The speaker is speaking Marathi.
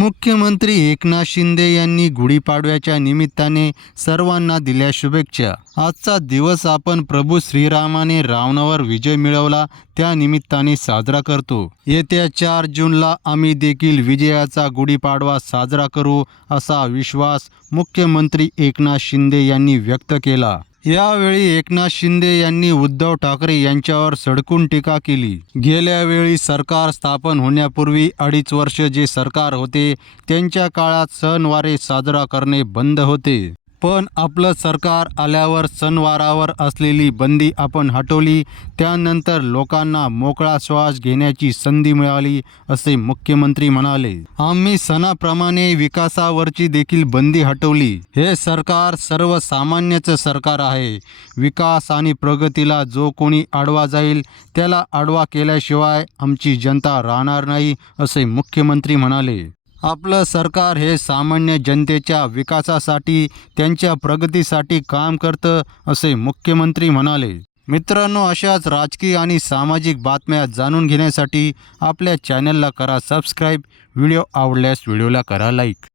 मुख्यमंत्री एकनाथ शिंदे यांनी गुढीपाडव्याच्या निमित्ताने सर्वांना दिल्या शुभेच्छा. आजचा दिवस आपण प्रभू श्रीरामाने रावणावर विजय मिळवला त्या निमित्ताने साजरा करतो. येत्या चार जूनला आम्ही देखील विजयाचा गुढीपाडवा साजरा करू असा विश्वास मुख्यमंत्री एकनाथ शिंदे यांनी व्यक्त केला. यावेळी एकनाथ शिंदे यांनी उद्धव ठाकरे यांच्यावर सडकून टीका केली. गेल्या वेळी सरकार स्थापन होण्यापूर्वी अडीच वर्ष जे सरकार होते त्यांच्या काळात सणवारे साजरा करणे बंद होते. पण आपलं सरकार आल्यावर सणवारावर असलेली बंदी आपण हटवली त्यानंतर लोकांना मोकळा श्वास घेण्याची संधी मिळाली असे मुख्यमंत्री म्हणाले. आम्ही सणाप्रमाणे विकासावरची देखील बंदी हटवली. हे सरकार सर्वसामान्याचं सरकार आहे. विकास आणि प्रगतीला जो कोणी आडवा जाईल त्याला आडवा केल्याशिवाय आमची जनता राहणार नाही असे मुख्यमंत्री म्हणाले. आपलं सरकार हे सामान्य जनतेच्या विकासासाठी त्यांच्या प्रगतीसाठी काम करतं असे मुख्यमंत्री म्हणाले. मित्रांनो अशाच राजकीय आणि सामाजिक बातम्या जाणून घेण्यासाठी आपल्या चॅनलला करा सबस्क्राईब व्हिडिओ आवडल्यास व्हिडिओला करा लाईक